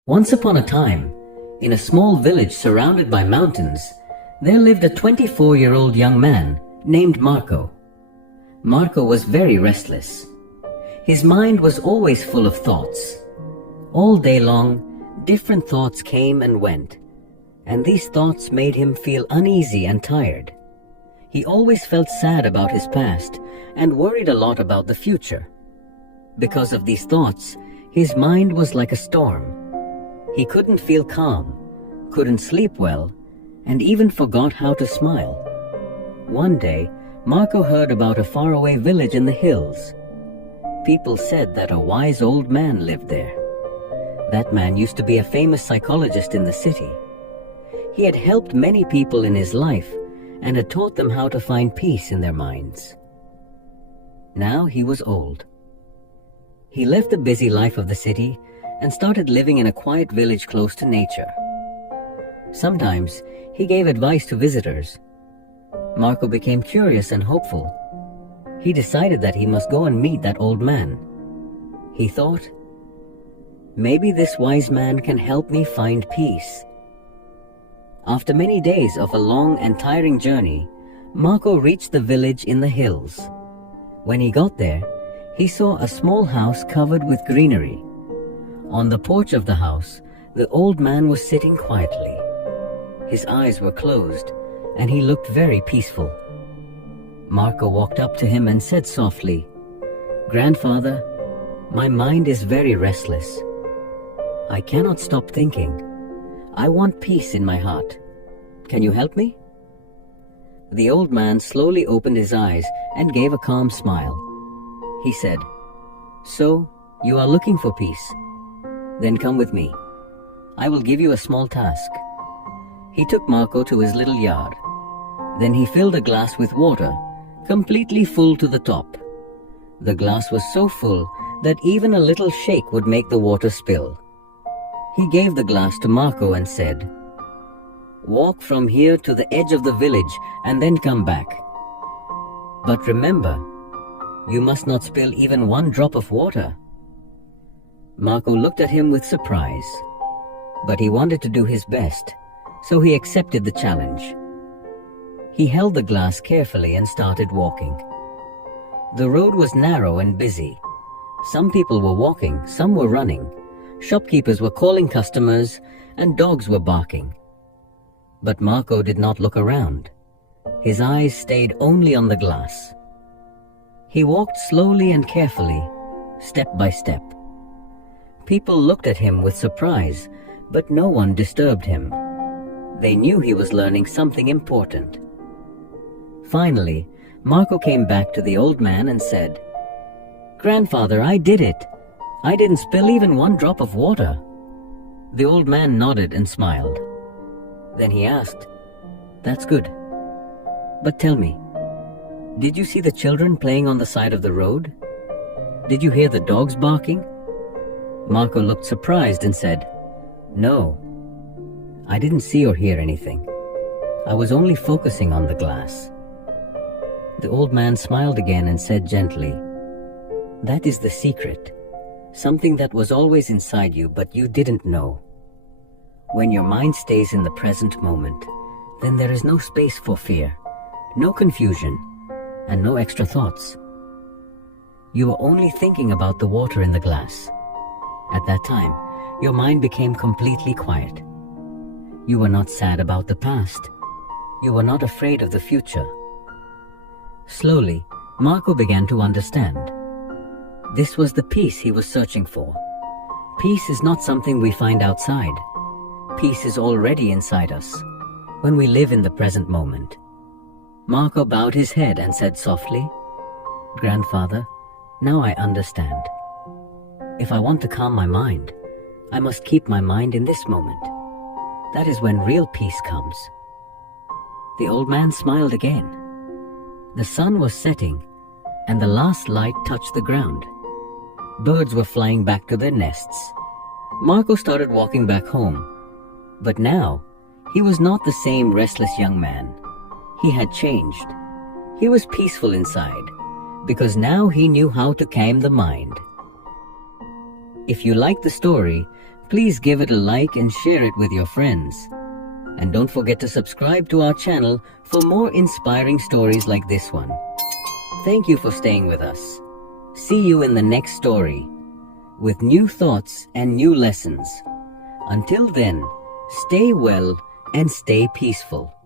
Once upon a time, in a small village surrounded by mountains, there lived a 24-year-old young man named Marco. Marco was very restless. His mind was always full of thoughts. All day long, different thoughts came and went, and these thoughts made him feel uneasy and tired. He always felt sad about his past and worried a lot about the future. Because of these thoughts, his mind was like a storm. He couldn't feel calm, couldn't sleep well, and even forgot how to smile. One day, Marco heard about a faraway village in the hills. People said that a wise old man lived there. That man used to be a famous psychologist in the city. He had helped many people in his life and had taught them how to find peace in their minds. Now he was old. He left the busy life of the city and started living in a quiet village close to nature. Sometimes he gave advice to visitors. Marco became curious and hopeful. He decided that he must go and meet that old man. He thought, maybe this wise man can help me find peace. After many days of a long and tiring journey, Marco reached the village in the hills. When he got there, he saw a small house covered with greenery. On the porch of the house, the old man was sitting quietly. His eyes were closed, and he looked very peaceful. Marco walked up to him and said softly, "Grandfather, my mind is very restless. I cannot stop thinking. I want peace in my heart. Can you help me?" The old man slowly opened his eyes and gave a calm smile. He said, "So, you are looking for peace? Then come with me. I will give you a small task." He took Marco to his little yard. Then he filled a glass with water, completely full to the top. The glass was so full that even a little shake would make the water spill. He gave the glass to Marco and said, "Walk from here to the edge of the village and then come back. But remember, you must not spill even one drop of water." Marco looked at him with surprise, but he wanted to do his best, so he accepted the challenge. He held the glass carefully and started walking. The road was narrow and busy. Some people were walking, some were running. Shopkeepers were calling customers, and dogs were barking. But Marco did not look around. His eyes stayed only on the glass. He walked slowly and carefully, step by step. People looked at him with surprise, but no one disturbed him. They knew he was learning something important. Finally, Marco came back to the old man and said, "Grandfather, I did it. I didn't spill even one drop of water." The old man nodded and smiled. Then he asked, "That's good. But tell me, did you see the children playing on the side of the road? Did you hear the dogs barking?" Marco looked surprised and said, "No, I didn't see or hear anything. I was only focusing on the glass." The old man smiled again and said gently, "That is the secret, something that was always inside you but you didn't know. When your mind stays in the present moment, then there is no space for fear, no confusion, and no extra thoughts. You are only thinking about the water in the glass. At that time, your mind became completely quiet. You were not sad about the past. You were not afraid of the future." Slowly, Marco began to understand. This was the peace he was searching for. Peace is not something we find outside. Peace is already inside us, when we live in the present moment. Marco bowed his head and said softly, "Grandfather, now I understand. If I want to calm my mind, I must keep my mind in this moment. That is when real peace comes." The old man smiled again. The sun was setting, and the last light touched the ground. Birds were flying back to their nests. Marco started walking back home. But now, he was not the same restless young man. He had changed. He was peaceful inside, because now he knew how to calm the mind. If you like the story, Please give it a like and share it with your friends. And don't forget to subscribe to our channel for more inspiring stories like this one. Thank you for staying with us. See you in the next story with new thoughts and new lessons. Until then, stay well and stay peaceful.